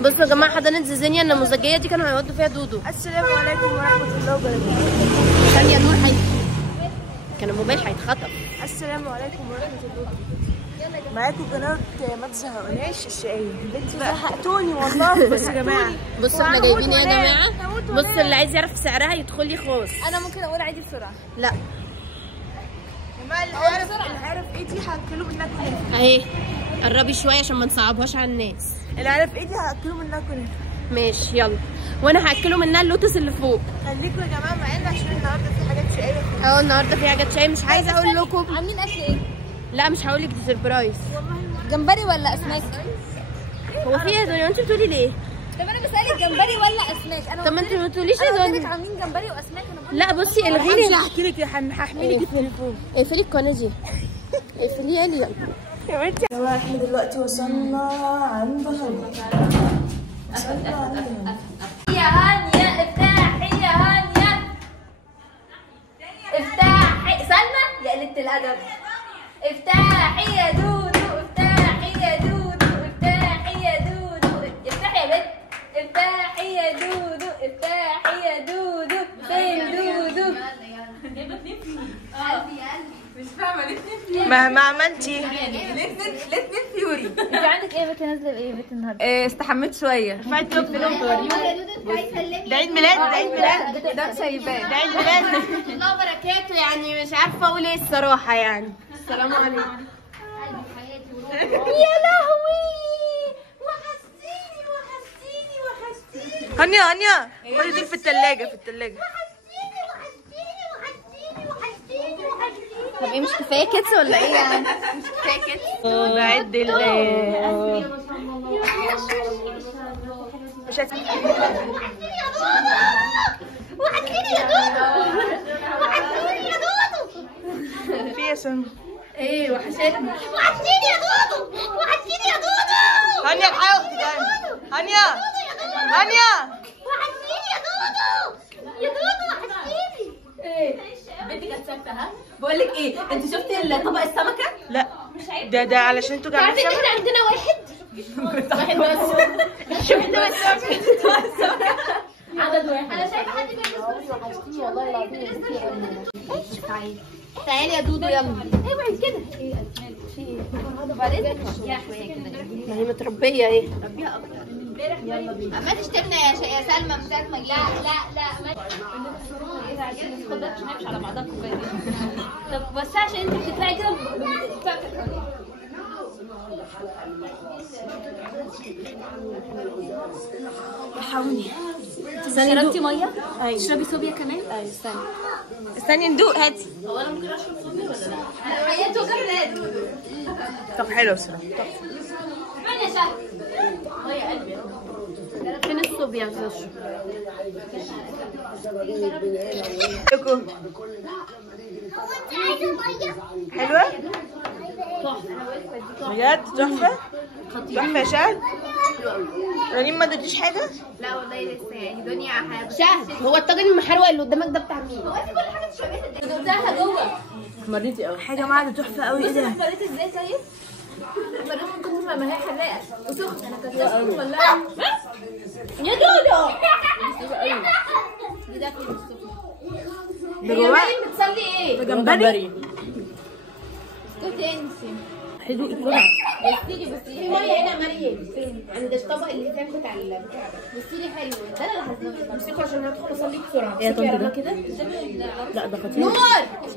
بصوا يا جماعه، حضانه زيزينيا النموذجيه دي كانوا هيودوا فيها دودو. السلام عليكم ورحمه الله وبركاته. ثانيه نور كان الموبايل هيتخطف. السلام عليكم ورحمه الله وبركاته. معاكم قناه ما تزهقوناش الشقيه. انتوا زهقتوني والله. بس يا جماعه بصوا احنا جايبين ايه يا جماعه. بصوا اللي عايز يعرف سعرها يدخل لي خاص. انا ممكن اقول عادي بسرعه. لا يا جماعه اللي عارف ايه دي هاكله منها كلها. اهي قربي شويه عشان ما نصعبهاش على الناس. اللي عارف ايه دي هاكله منها كلها. ماشي يلا، وانا هاكله منها اللوتس اللي فوق. خليكم يا جماعه معانا عشان النهارده في حاجات شقيه. النهارده في حاجات شقيه مش عايزه اقول لكم. عاملين اكل ايه؟ لا مش هقول لك، دي سربرايز. جمبري ولا اسماك؟ هو في ايه يا دنيا؟ انت بتقولي ليه؟ طب انا بسالك جمبري ولا اسماك؟ انا طب ما انت ما بتقوليش يا انا دنيا. عاملين جمبري واسماك. انا لا بصي الغي لي. هحكي لك هحمي لك التليفون. اقفلي القناه دي، اقفليها لي يلا يا بنتي. يا جماعه احنا دلوقتي وصلنا عند خالد. يا هانيا افتحي يا هانيا افتحي. سلمى يا قلة الادب. افتحي يا دودو افتحي يا دودو افتحي يا دودو. افتحي يا بنت. افتحي يا دودو افتحي يا دودو. فين دودو؟ مش فاهمه ليه تنفي. مهما عملتي ليه تنفي فيوري. انت عندك ايه يا بنت؟ نازله بايه يا بنت النهارده؟ استحميت شويه. رفعت توب في لون يا دودو هيسلمني. ده عيد ميلاد، ده عيد ميلاد، ده سايباه. ده عيد ميلاد. الله وبركاته. يعني مش عارفه اقول ايه الصراحه. يعني السلام عليكم. يا لهوي وحشتيني. هانيا خدي دول في التلاجة في التلاجة. طب ايه مش كفايه كيتس ولا ايه يعني؟ مش كفايه كيتس؟ بعد مش وحشتيني يا دودو. في يا سما. ايه وحشتني. وحشتيني يا دودو. هانيا الحقي اختي كمان. هانيا هانيا وحشتيني يا دودو. وحشتيني. بنتي كانت ساكته. ها بقول لك ايه، انت شفتي طبق السمكه؟ لا ده علشان انتوا جايبين عارفين احنا عندنا واحد بس. شفت بس عدد واحد. انا شايفه حد وحشتيني والله العظيم. تعالي يا دودو يلا. اوعي كده. ما هي متربيه ايه. ما تشتمنا يا سلمى من ساعه ما جينا. لا على بعضها كوبايه. طب بس عشان انت بتطلعي كده حاولي. شربتي ميه؟ ايوه. تشربي صوبيا كمان؟ ايوه استني ندوق. هاتي. هو انا ممكن اشرب صوبيا ولا لا؟ حياته غير طب حلو الصراحه. فين يا شهد؟ فين الصوب يا زوج؟ حلوه بجد تحفه. تحفه يا شهد. رنيم ما اديتيش حاجه؟ لا والله لسه يعني دنيا حاجه. شهد، هو الطاجن المحروق اللي قدامك ده بتاع مين؟ هو انت كل حاجه تشربيها دقتها جوه. مريتي قوي. حاجه جماعه ده تحفه قوي. ايه ده؟ مريت ازاي طيب؟ مريت من كتر ما هي حلاقه وسخنه. كانت سخنه ولا يا دودو دي ده كله سخنه. ده جواه بتصلي ايه؟ ده جمبري. اسكتي انسي. حلو بسرعه. بصي لي في ميه هنا يا مريم. فين؟ عند الطبق اللي قدام بتاع البتاع ده. بصي لي حلو. ده انا اللي هزنقك. امسكوا عشان هدخل اصلي بسرعه. ايه يا طنط ده؟ كده لا ده خطير. نور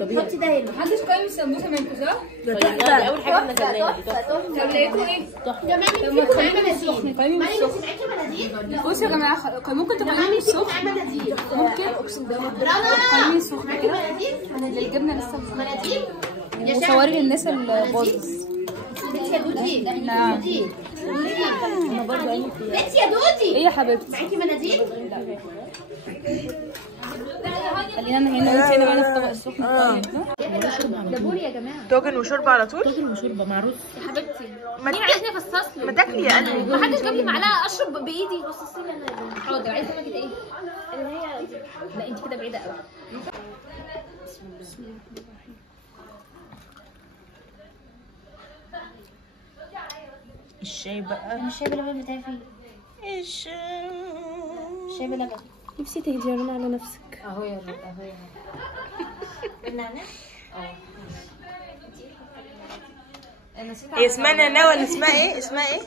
طبيعي. حطي ده هنا. محدش قايم السمبوسه منكم صح؟ ده دي تحفه. اول حاجه نزلناها دي تحفه. طب لقيتوا ايه؟ يا مامي طب انتي ما معاكي تقيمي من السخن. مناديل. قيمي من مامي السخن. انتي معاكي مناديل؟ بصوا يا جماعه ممكن تقيمي من مامي انتي السخن. معاكي مناديل. ممكن رنا قيمي السخن معاكي كده. مناديل؟ الجبنه لسه مناديل؟ يا وصوري للناس اللي باظت. بنتي يا دودي. نعم. دودي. انا برضه قايمه فيها. بنتي يا دودي. ايه يا حبيبتي؟ معاكي مناديل؟ خلينا هنا وانت هنا معانا في طبق السخن. ده بوري يا جماعه. طاجن وشوربه على طول. طاجن وشوربه مع رز. يا حبيبتي ما مين عايزني افصص له؟ ما تاكلي يا قلبي. ما حدش جاب لي معلقه اشرب بايدي. بصصي لي انا. حاضر. عايزه سمكه ايه؟ اللي هي لا انت كده بعيده قوي. الشاي بقى. انا الشاي باللبن بتاعي فين؟ شاي بلبن. نفسي تهجرين على نفسك. اهو يا رب اهو يا رب. بالنعناع؟ اه. هي اسمها نعناع ولا اسمها ايه؟ اسمها ايه؟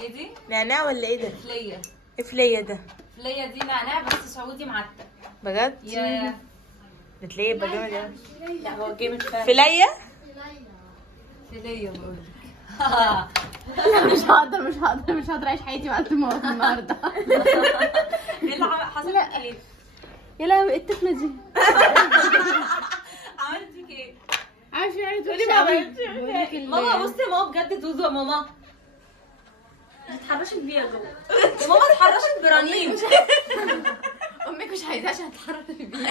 ايه دي؟ نعناع ولا ايه ده؟ فلية. افليه ده فلية دي نعناع بس سعودي معتق. بجد؟ يا بتلاقيه يبقى جامد اوي. لا هو جامد فعلا. فليه؟ فلية بقول لك. لا مش هقدر اعيش حياتي مع الطماطم النهارده. ايه اللي حصل لك ايه؟ يا لهوي الطفله دي عملت فيك ايه؟ عارفه يعني قولي ماما بصي يا ماما بجد دوزو يا ماما. اتحرشت بيها جوه. يا ماما اتحرشت برنين. امك مش عايزاها عشان تتحرك بيها.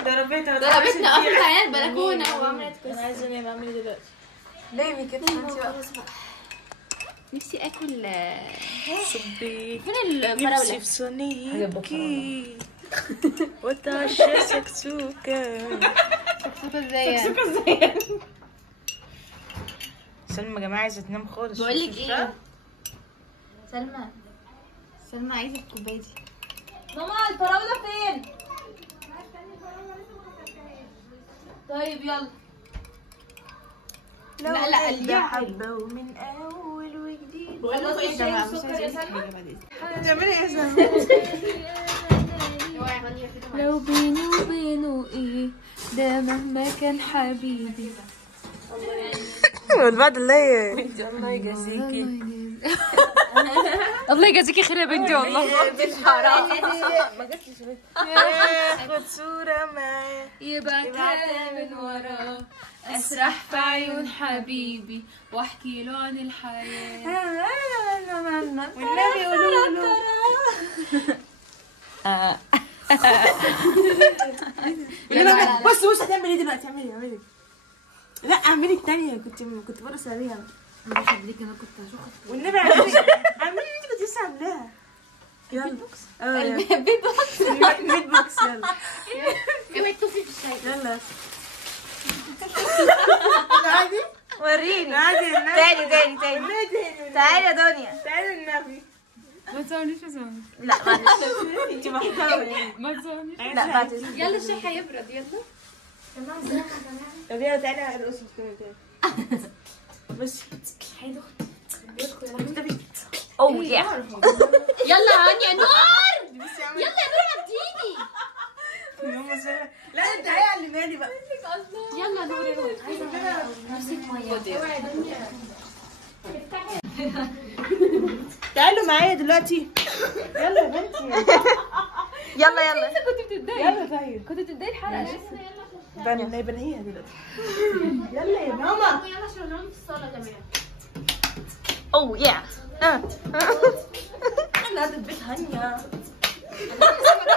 ضربتنا ضربتنا قفلت علينا البلكونه وعملت انا عايزه انام. اعمل ايه دلوقتي؟ ليه كده انت بقى؟ نفسي اكل صبي فين نفسي الفراوله؟ في صينيكي وتعشى سكسوكة. سكسوكه ازاي يعني؟ سلمى يا جماعه عايزه تنام خالص. بقول لك ايه؟ سلمى عايزه الكوبايه دي. ماما الفراولة فين؟ طيب يلا. لا اللي حبه ومن اول وجديد. بقول لكم ايه يا جماعه؟ مش سكر يا سلمى؟ تعملي ايه يا سلمى؟ لو بيني وبينه ايه ده مهما كان حبيبي. والبعد الله الله يجازيكي. الله يجازيكي خير يا بنتي والله. ما جاتليش خد صورة معايا يبعتها من وراه اسرح في عيون حبيبي واحكي له عن الحياة. والنبي قولوا له. بص هتعملي ايه دلوقتي؟ اعملي لا اعملي الثانية. كنت برقص عليها. انا بخليك انا كنت هشوفك. والنبي اعملي اللي انت كنت لسه عاملاها. يلا البيت بوكس. البيت بوكس يلا اوعي تطفي في الشاي. يلا عادي وريني عادي. تاني تعالي يا دنيا. تعالي النبي. ما تصورنيش يا زلمه. لا معلش انت محتوى. ما تصورنيش. لا بعد يلا الشاي هيبرد يلا. طب يلا تعالي ارقص بس اوه يا يلا هاني يا نور. يلا يا نور اديني. لا انت هيعلماني بقى. يلا يا نور يا نور. تعالوا معايا دلوقتي. يلا يا بنتي يلا كنت بتتضايقي. يلا طيب كنت بتتضايقي الحلقه لسه. بنهيها دلوقتي. يلا يا ماما. يلا عشان ننام في الصاله كمان. اوه يا انا هذا البيت هنيا.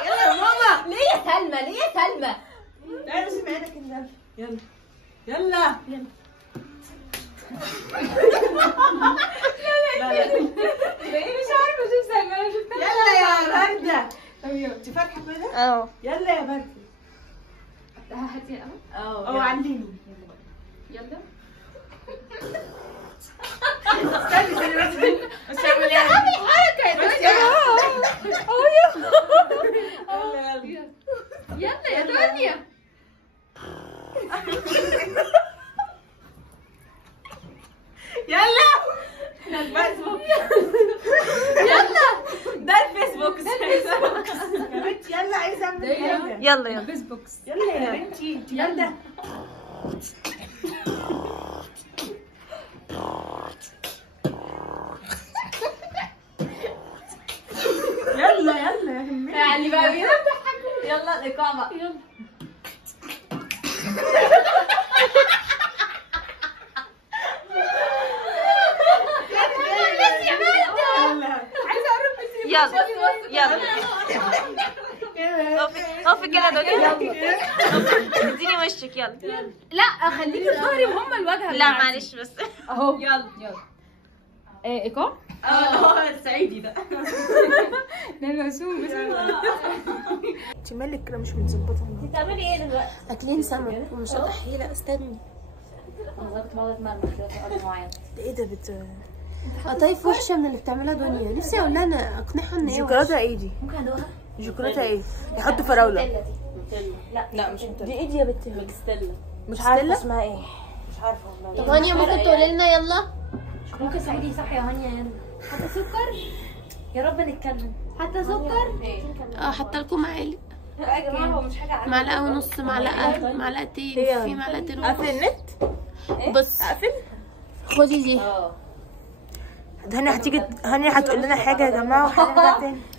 يلا يا ماما. ليه يا سلمى تعالي بس معانا كده. يلا مش عارفه اشوف سلمى. انا شفتها. يلا يا بردة. انت فاتحة كده؟ يلا يا بردة. هاتي القهوه. اه عندي. يلا. استني بس اعمل ايه؟ حركه يا دنيا. يلا يا دنيا. يلا احنا الفيسبوك. يلا ده الفيسبوك. يا بنتي يلا عايزه اعمل حاجه. يلا فيسبوك. يلا يا بنتي يلا. يلا يا همي. يعني بقى يلا الايقاع بقى. يلا. يلا قفي كده دنيا. اديني وشك يلا. لا خليكي الظهري وهم الواجهه. لا معلش بس اهو. يلا ايقاع. الصعيدي ده. ده المقسوم بس. انت مالك كده مش متظبطه؟ بتعملي ايه دلوقتي؟ اكلين سمك ومش طحينه. استني. انا كنت بقعد اتمرمط كده في ارض معينه. ايه ده قطايف وحشه من اللي بتعملها دنيا. نفسي اقول لها انا اقنعها ان هي شوكولاته ايه دي؟ ممكن ادوقها؟ شوكولاته ايه؟ يحطوا فراوله. نوتيلا. لا مش نوتيلا. دي ايه دي يا بنتي؟ ميكستيلا. مش عارفه اسمها ايه. مش عارفه والله. طب هانيا ممكن تقولي لنا يلا؟ ممكن سعيدي صح يا هانيا يلا. حتى سكر؟ يا رب نتكلم. حتى سكر؟ حاطه لكم معالق. لا يا جماعه هو مش حاجه معلقه ونص، معلقه، معلقتين، في معلقتين اقفل ونص. النت؟ بص اقفل؟ خدي دي. هانيا هتيجي، هانيا هتقول لنا حاجه يا جماعه وحاجه تاني.